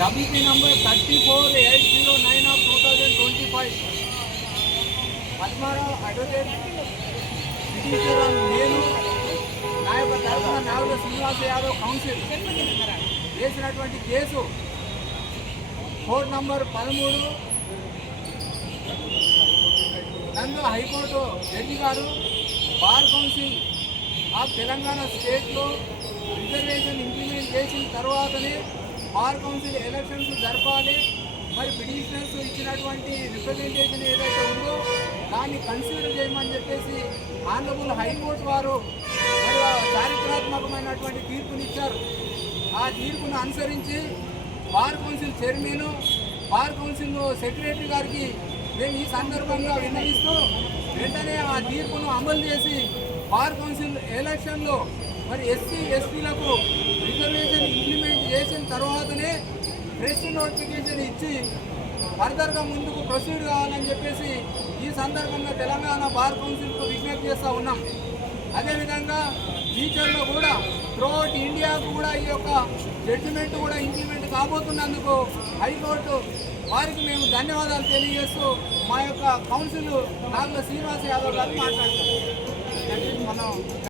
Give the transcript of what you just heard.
WP number 34809 of 2025. Padmarao advocate petitioner నేను నా యొక్క తరఫున నాగుల శ్రీనివాస యాదవ్ కౌన్సిల్ వేసినటువంటి కేసు కోర్టు నంబర్ 13 నందు హైకోర్టు జడ్జి గారు బార్ కౌన్సిల్ ఆఫ్ తెలంగాణ స్టేట్లో రిజర్వేషన్ ఇంప్లిమెంట్ చేసిన తర్వాతనే బార్ కౌన్సిల్ ఎలక్షన్స్ జరపాలి. మరి పిటిషనర్స్ ఇచ్చినటువంటి రిప్రజెంటేషన్ ఏదైతే ఉందో దాన్ని కన్సిడర్ చేయమని చెప్పేసి ఆనరబుల్ హైకోర్టు వారు మరి చారిత్రాత్మకమైనటువంటి తీర్పునిచ్చారు. ఆ తీర్పును అనుసరించి bar council chairman, bar council secretary గారికి మేము ఈ సందర్భంగా విన్నవిస్తూ వెంటనే ఆ తీర్పును అమలు చేసి బార్ కౌన్సిల్ ఎలక్షన్లో మరి ఎస్సీ ఎస్టీలకు రిజర్వేషన్ ఇంప్లిమెంట్ చేసిన తర్వాతనే ఫ్రెష్ నోటిఫికేషన్ ఇచ్చి ఫర్దర్గా ముందుకు ప్రొసీడ్ కావాలని చెప్పేసి ఈ సందర్భంగా తెలంగాణ బార్ కౌన్సిల్కు విజ్ఞప్తి చేస్తూ ఉన్నాం. అదేవిధంగా ఫ్యూచర్లో కూడా త్రూఅవుట్ ఇండియాకు కూడా ఈ యొక్క జడ్జిమెంట్ కూడా ఇంప్లిమెంట్ కాబోతున్నందుకు హైకోర్టు వారికి మేము ధన్యవాదాలు తెలియజేస్తూ మా యొక్క కౌన్సిల్ నాగుల శ్రీనివాస యాదవ్ గారు మాట్లాడతాం. మనం